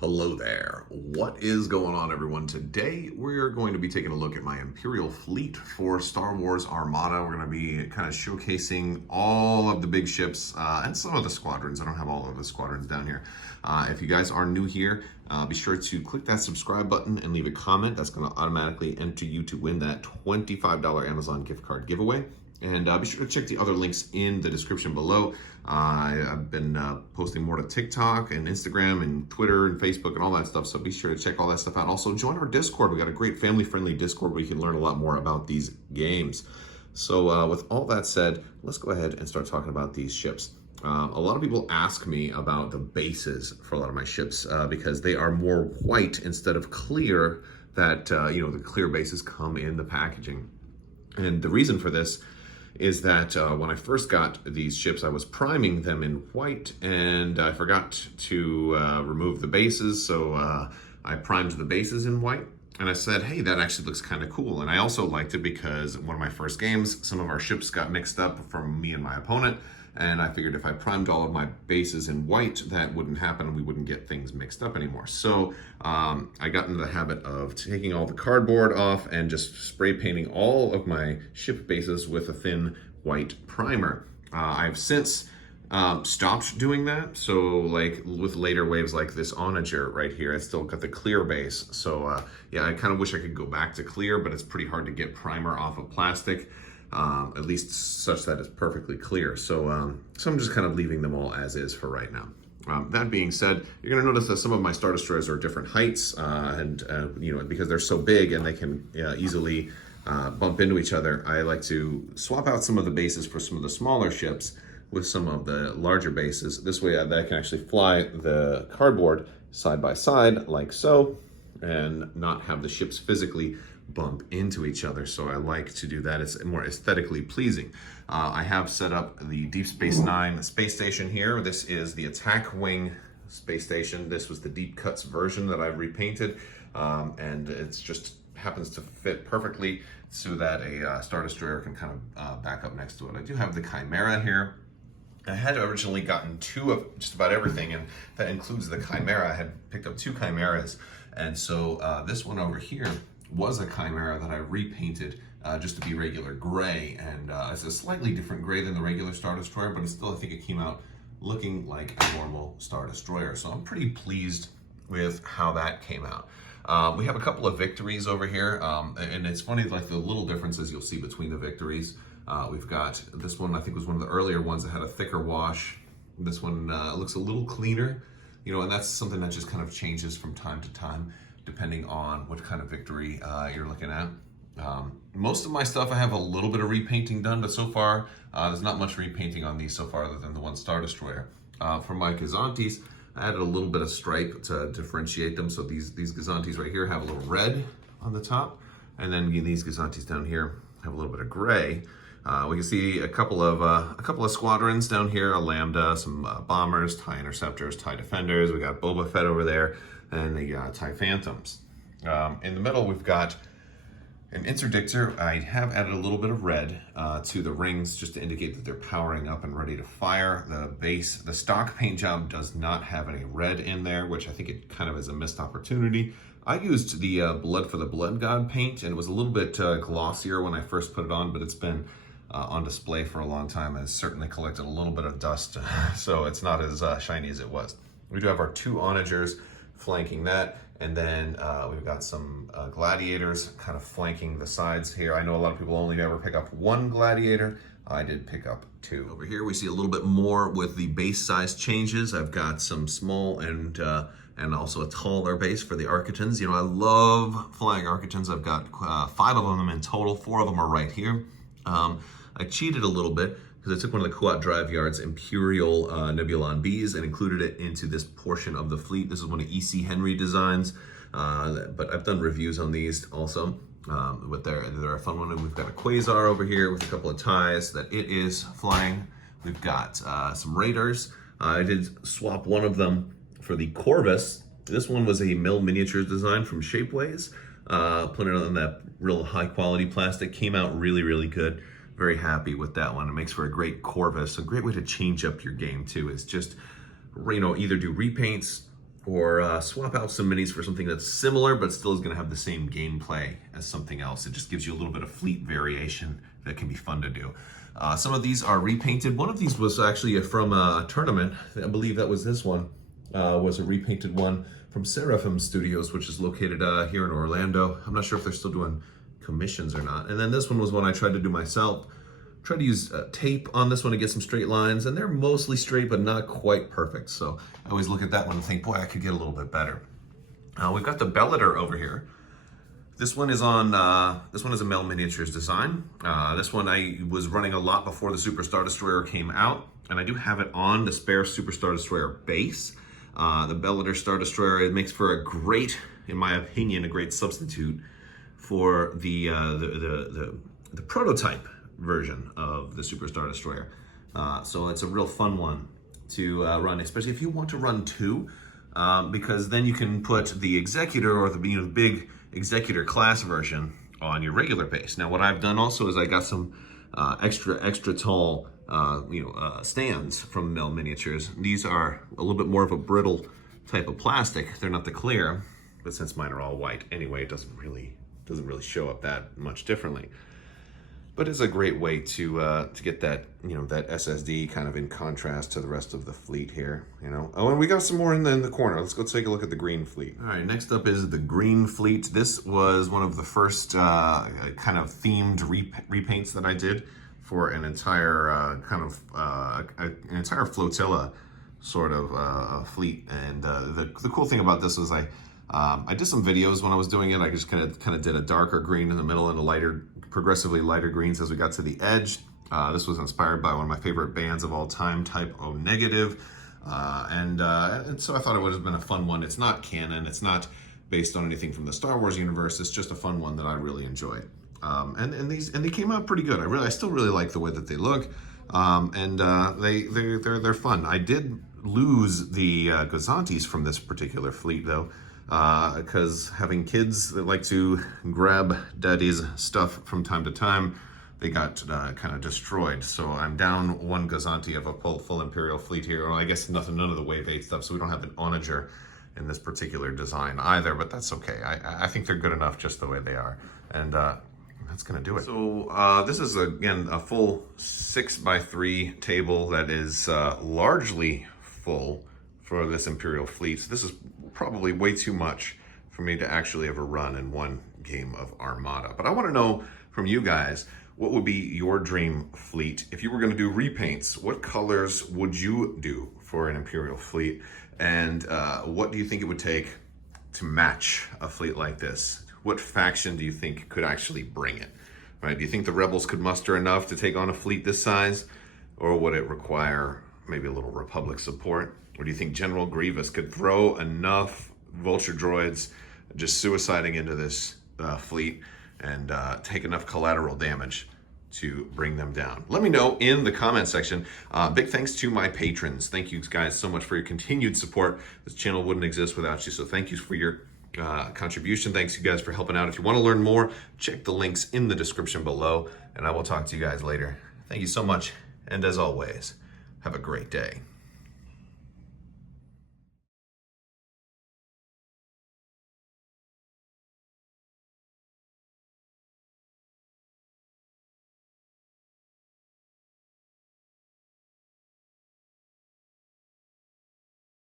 Hello there. What is going on, everyone? Today we're going to be taking a look at my Imperial fleet for Star Wars Armada. We're going to be kind of showcasing all of the big ships and some of the squadrons. I don't have all of the squadrons down here. If you guys are new here, be sure to click that subscribe button and leave a comment. That's going to automatically enter you to win that $25 Amazon gift card giveaway. And be sure to check the other links in the description below. I've been posting more to TikTok and Instagram and Twitter and Facebook and all that stuff, so be sure to check all that stuff out. Also, join our Discord. We got a great family-friendly Discord where you can learn a lot more about these games. So with all that said, let's go ahead and start talking about these ships. A lot of people ask me about the bases for a lot of my ships because they are more white instead of clear. That the clear bases come in the packaging. And the reason for this is that when I first got these ships, I was priming them in white, and I forgot to remove the bases, so I primed the bases in white, and I said, hey, that actually looks kind of cool. And I also liked it because one of my first games, some of our ships got mixed up from me and my opponent, and I figured if I primed all of my bases in white, that wouldn't happen. We wouldn't get things mixed up anymore. So I got into the habit of taking all the cardboard off and just spray painting all of my ship bases with a thin white primer. I've since stopped doing that. So like with later waves like this Onager right here, it's still got the clear base. So yeah, I kind of wish I could go back to clear, but it's pretty hard to get primer off of plastic. At least such that it's perfectly clear. So I'm just kind of leaving them all as is for right now. That being said, you're going to notice that some of my Star Destroyers are different heights, and because they're so big and they can easily bump into each other, I like to swap out some of the bases for some of the smaller ships with some of the larger bases. This way that I can actually fly the cardboard side by side like so, and not have the ships physically bump into each other. So I like to do that. It's more aesthetically pleasing. I have set up the Deep Space Nine space station here. This is the attack wing space station. This was the Deep Cuts version that I've repainted, and it's just happens to fit perfectly so that a Star Destroyer can kind of back up next to it. I do have the Chimera here. I had originally gotten two of just about everything, and that includes the Chimera. I had picked up two Chimeras, and so this one over here was a Chimera that I repainted just to be regular gray, and it's a slightly different gray than the regular Star Destroyer, but it's still, I think it came out looking like a normal Star Destroyer. So I'm pretty pleased with how that came out. We have a couple of victories over here, and it's funny, like the little differences you'll see between the victories. We've got this one, I think was one of the earlier ones that had a thicker wash. This one looks a little cleaner, and that's something that just kind of changes from time to time, depending on what kind of victory you're looking at. Most of my stuff I have a little bit of repainting done, but so far there's not much repainting on these so far other than the one Star Destroyer. For my Gazantes, I added a little bit of stripe to differentiate them. So these Gazantes right here have a little red on the top, and then these Gazantes down here have a little bit of gray. We can see a couple of squadrons down here, a Lambda, some bombers, TIE Interceptors, TIE Defenders. We got Boba Fett over there, and the TIE Phantoms. In the middle, we've got an interdictor. I have added a little bit of red to the rings just to indicate that they're powering up and ready to fire. The stock paint job does not have any red in there, which I think it kind of is a missed opportunity. I used the Blood for the Blood God paint, and it was a little bit glossier when I first put it on, but it's been on display for a long time and it's certainly collected a little bit of dust, so it's not as shiny as it was. We do have our two Onagers flanking that, and then we've got some Gladiators kind of flanking the sides here. I know a lot of people only ever pick up one Gladiator. I did pick up two. Over here we see a little bit more with the base size changes. I've got some small and also a taller base for the Architons. I love flying Architons. I've got 5 of them in total. 4 of them are right here. I cheated a little bit because I took one of the Kuat Drive Yard's Imperial Nebulon Bs and included it into this portion of the fleet. This is one of E.C. Henry designs, but I've done reviews on these also. But they're a fun one. And we've got a Quasar over here with a couple of ties that it is flying. We've got some Raiders. I did swap one of them for the Corvus. This one was a Mill Miniatures design from Shapeways. Put it on that real high quality plastic. Came out really, really good. Very happy with that one. It makes for a great Corvus. A great way to change up your game too is just, either do repaints or swap out some minis for something that's similar but still is going to have the same gameplay as something else. It just gives you a little bit of fleet variation that can be fun to do. Some of these are repainted. One of these was actually from a tournament. I believe that was this one. Was a repainted one from Seraphim Studios, which is located here in Orlando. I'm not sure if they're still doing commissions or not. And then this one was one I tried to do myself. Tried to use tape on this one to get some straight lines, and they're mostly straight but not quite perfect. So I always look at that one and think, boy, I could get a little bit better. We've got the Bellator over here. This one is on. This one is a Mel Miniatures design. This one I was running a lot before the Super Star Destroyer came out, and I do have it on the spare Super Star Destroyer base. The Bellator Star Destroyer, it makes for a great, in my opinion, a great substitute for the prototype version of the Super Star Destroyer. So it's a real fun one to run, especially if you want to run two, because then you can put the Executor or the big Executor class version on your regular base. Now what I've done also is I got some extra tall stands from Mel Miniatures. These are a little bit more of a brittle type of plastic. They're not the clear, but since mine are all white anyway, it doesn't really show up that much differently. But it's a great way to get that that SSD kind of in contrast to the rest of the fleet here. Oh, and we got some more in the corner. Let's go take a look at the green fleet. All right, next up is the green fleet. This was one of the first kind of themed repaints that I did for an entire an entire flotilla sort of fleet. And the cool thing about this was I did some videos when I was doing it. I just kind of did a darker green in the middle and a progressively lighter greens as we got to the edge. This was inspired by one of my favorite bands of all time, Type O Negative. And so I thought it would have been a fun one. It's not canon. It's not based on anything from the Star Wars universe. It's just a fun one that I really enjoyed. And they came out pretty good. I still really like the way that they look. They're fun. I did lose the Gazantes from this particular fleet though, because having kids that like to grab daddy's stuff from time to time, they got kind of destroyed. So I'm down one Gazante of a full Imperial fleet here. Well, I guess none of the Wave 8 stuff, so we don't have an onager in this particular design either, but that's okay. I think they're good enough just the way they are. And that's gonna do it. So this is, again, a full 6x3 table that is largely full for this Imperial fleet. So this is probably way too much for me to actually ever run in one game of Armada. But I wanna know from you guys, what would be your dream fleet? If you were gonna do repaints, what colors would you do for an Imperial fleet? And what do you think it would take to match a fleet like this? What faction do you think could actually bring it? Right? Do you think the Rebels could muster enough to take on a fleet this size? Or would it require maybe a little Republic support? Or do you think General Grievous could throw enough Vulture droids just suiciding into this fleet and take enough collateral damage to bring them down? Let me know in the comment section. Big thanks to my patrons. Thank you guys so much for your continued support. This channel wouldn't exist without you, so thank you for your contribution. Thanks you guys for helping out. If you want to learn more, check the links in the description below, and I will talk to you guys later. Thank you so much, and as always, have a great day.